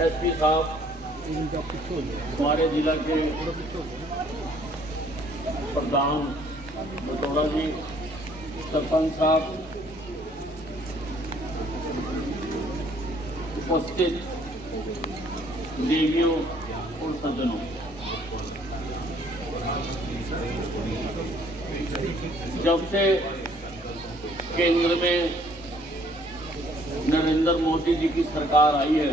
SP साहब, हमारे जिला के प्रधान बटोड़ा जी, सरपंच साहब, उपस्थित देवियों और सज्जनों, जब से केंद्र में नरेंद्र मोदी जी की सरकार आई है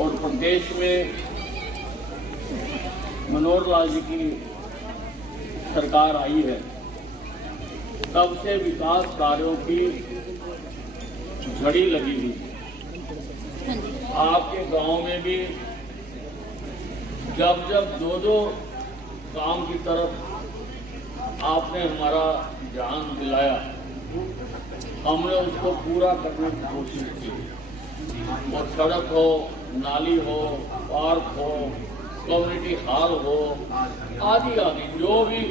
और प्रदेश में मनोहर लाल जी की सरकार आई है, तब से विकास कार्यों की झड़ी लगी हुई। आपके गांव में भी जब जब दो काम की तरफ आपने हमारा ध्यान दिलाया, हमने उसको पूरा करने की कोशिश की। और सड़क हो, नाली हो, पार्क हो, कम्युनिटी हॉल हो, आदि आदि जो भी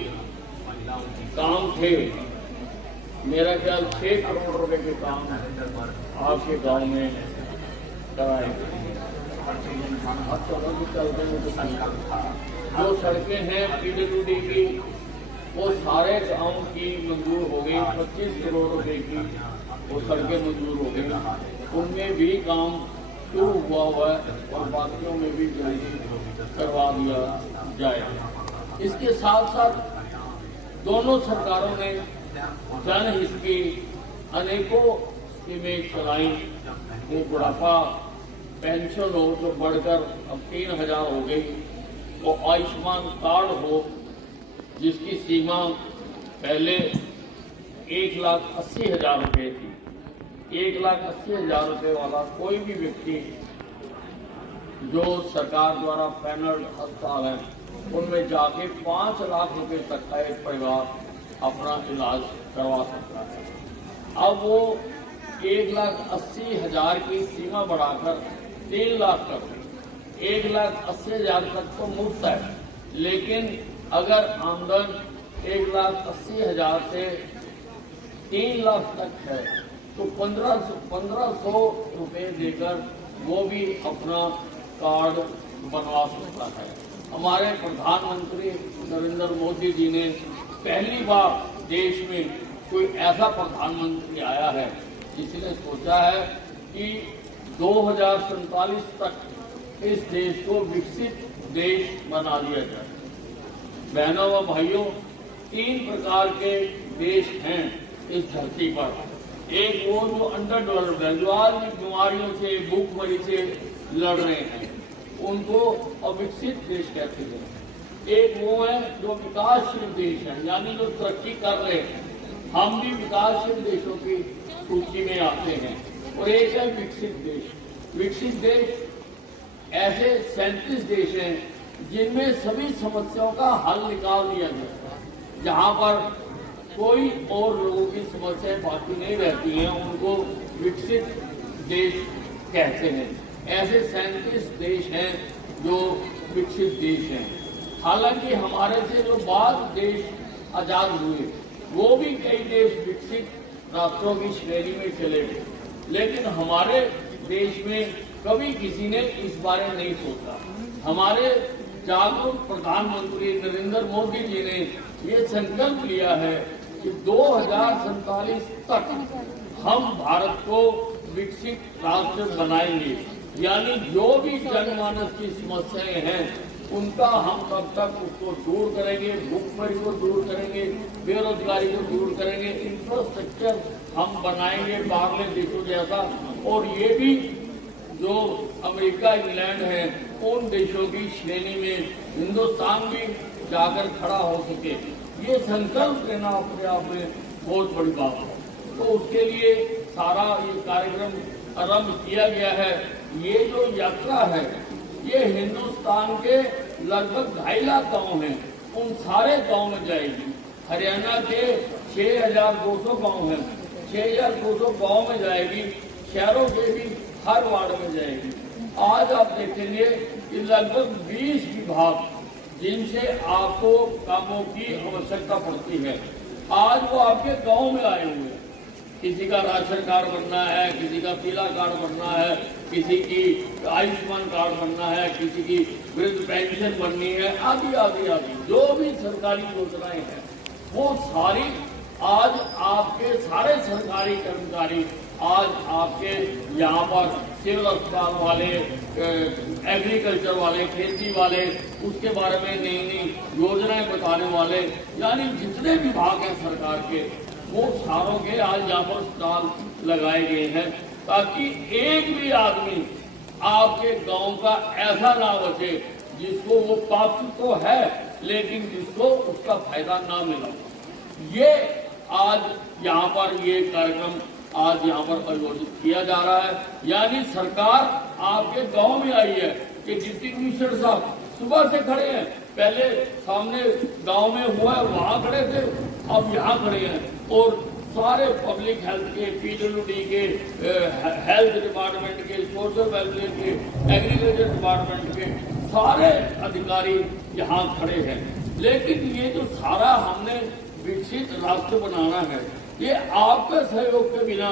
काम थे, मेरा ख्याल 6 करोड़ रुपए के काम आपके गांव में कराए। जो सड़कें हैं पीडब्ल्यूडी की, वो सारे गांव की मंजूर हो गई। 25 करोड़ रुपए की वो सड़कें मंजूर हो गई, उनमें भी काम शुरू हुआ है और बाकियों में भी जल्दी करवा दिया जाए। इसके साथ साथ दोनों सरकारों ने जनहित की अनेकों स्कीमें चलाई। वो बुढ़ापा पेंशन हो जो बढ़कर अब 3000 हो गई, वो आयुष्मान कार्ड हो जिसकी सीमा पहले 1,80,000 रुपये थी। 1,80,000 रुपये वाला कोई भी व्यक्ति जो सरकार द्वारा पैनल अस्पताल है उनमें जाके 5 लाख रुपए तक का एक परिवार अपना इलाज करवा सकता है। अब वो 1,80,000 की सीमा बढ़ाकर 3 लाख तक, 1,80,000 तक तो मुफ्त है, लेकिन अगर आमदन 1,80,000 से 3 लाख तक है तो 1500 रुपये देकर वो भी अपना कार्ड बनवा सकता है। हमारे प्रधानमंत्री नरेंद्र मोदी जी ने पहली बार देश में कोई ऐसा प्रधानमंत्री आया है जिसने सोचा है कि 2047 तक इस देश को विकसित देश बना दिया जाए। बहनों व भाइयों, 3 प्रकार के देश हैं इस धरती पर। एक वो जो अंडर डेवलप्ड है, जो आज बीमारियों से, भूखमरी से लड़ रहे हैं, उनको अविकसित देश कहते हैं। एक वो है जो विकासशील देश है, यानी जो तरक्की कर रहे हैं, हम भी विकासशील देशों की सूची में आते हैं। और एक है विकसित देश। विकसित देश ऐसे 37 देश हैं जिनमें सभी समस्याओं का हल निकाल दिया गया, जहां पर कोई और लोगों की समस्याएं बाकी नहीं रहती हैं, उनको विकसित देश कहते हैं। ऐसे 37 देश हैं जो विकसित देश हैं। हालांकि हमारे से जो बाद देश आजाद हुए, वो भी कई देश विकसित राष्ट्रों की श्रेणी में चले गए, लेकिन हमारे देश में कभी किसी ने इस बारे में नहीं सोचा। हमारे जागरूक प्रधानमंत्री नरेंद्र मोदी जी ने ये संकल्प लिया है कि 2047 तक हम भारत को विकसित राष्ट्र बनाएंगे, यानी जो भी जनमानस की समस्याएं हैं उनका हम तब तक उसको दूर करेंगे, भूखमरी को दूर करेंगे, बेरोजगारी को दूर करेंगे, इंफ्रास्ट्रक्चर हम बनाएंगे बाहरले देशों जैसा। और ये भी जो अमेरिका, इंग्लैंड है, उन देशों की श्रेणी में हिंदुस्तान भी जाकर खड़ा हो सके, ये संकल्प लेना अपने आप में बहुत बड़ी बात है। तो उसके लिए सारा ये कार्यक्रम आरंभ किया गया है। ये जो यात्रा है ये हिंदुस्तान के लगभग 2.5 लाख गाँव हैं, उन सारे गाँव में जाएगी। हरियाणा के 6,200 गाँव हैं, 6,200 गाँव में जाएगी। शहरों के भी हर वार्ड में जाएगी। आज आप देखेंगे कि लगभग 20 विभाग जिनसे आपको कामों की आवश्यकता पड़ती है, आज वो आपके गांव में आए हुए हैं। किसी का राशन कार्ड बनना है, किसी का पीला कार्ड बनना है, किसी की आयुष्मान कार्ड बनना है, किसी की वृद्ध पेंशन बननी है, आदि आदि आदि जो भी सरकारी योजनाएं हैं वो सारी आज आपके सारे सरकारी कर्मचारी आज आपके यहाँ पर सिविल अस्पताल वाले, एग्रीकल्चर वाले, खेती वाले, उसके बारे में नई नई योजनाएं बताने वाले, यानी जितने विभाग हैं सरकार के वो सारों के आज यहाँ पर स्टॉल लगाए गए हैं ताकि एक भी आदमी आपके गांव का ऐसा ना बचे जिसको वो पात्र तो है लेकिन जिसको उसका फायदा ना मिला। ये आज यहाँ पर ये कार्यक्रम आज यहाँ पर आयोजित किया जा रहा है, यानी सरकार आपके गांव में आई है कि डिप्टी कमिश्नर साहब सुबह से खड़े हैं, पहले सामने गांव में हुआ है वहां खड़े थे, अब यहाँ खड़े हैं और सारे पब्लिक हेल्थ के, पीडब्ल्यूडी के, हेल्थ डिपार्टमेंट के, सोशल वेलफेयर के, एग्रीकल्चर डिपार्टमेंट के सारे अधिकारी यहाँ खड़े हैं। लेकिन ये जो सारा हमने विकसित राष्ट्र बनाना है ये आपके सहयोग के बिना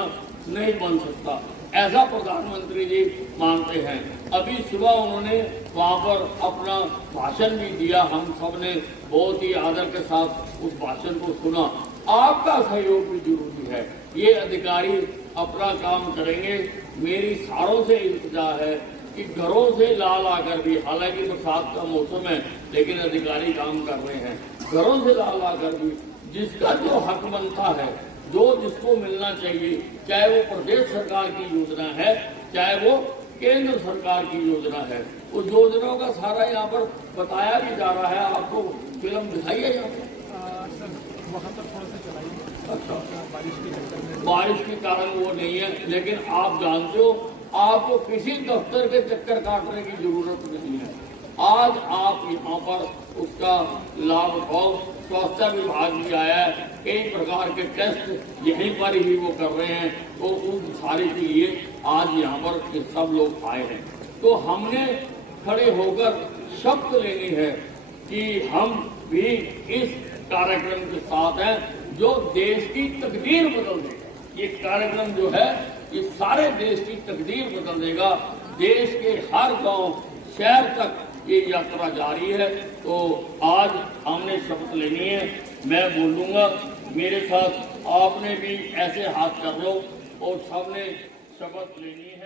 नहीं बन सकता, ऐसा प्रधानमंत्री जी मानते हैं। अभी सुबह उन्होंने वहां पर अपना भाषण भी दिया, हम सब ने बहुत ही आदर के साथ उस भाषण को सुना। आपका सहयोग भी जरूरी है, ये अधिकारी अपना काम करेंगे। मेरी सारों से इल्तिजा है कि घरों से ला कर भी, हालांकि बरसात का मौसम है लेकिन अधिकारी काम कर रहे हैं, घरों से ला कर भी जिसका जो हक बनता है, जो जिसको मिलना चाहिए, चाहे वो प्रदेश सरकार की योजना है चाहे वो केंद्र सरकार की योजना है, उस योजनाओं का सारा यहाँ पर बताया भी जा रहा है। आपको फिल्म दिखाइए यहाँ पर। अच्छा, बारिश के कारण वो नहीं है, लेकिन आप जानते हो आपको किसी दफ्तर के चक्कर काटने की जरूरत नहीं है। आज आप यहाँ पर उसका लाभ उठाओ। स्वास्थ्य विभाग भी आया है, कई प्रकार के टेस्ट यहीं पर ही वो कर रहे हैं, तो उन सारे के लिए आज यहाँ पर सब लोग आए हैं। तो हमने खड़े होकर शपथ लेनी है कि हम भी इस कार्यक्रम के साथ हैं जो देश की तकदीर बदल देगा। ये कार्यक्रम जो है ये सारे देश की तकदीर बदल देगा। देश के हर गांव शहर तक ये यात्रा जारी है। तो आज हमने शपथ लेनी है, मैं बोलूंगा, मेरे साथ आपने भी ऐसे हाथ कर लो और सबने शपथ लेनी है।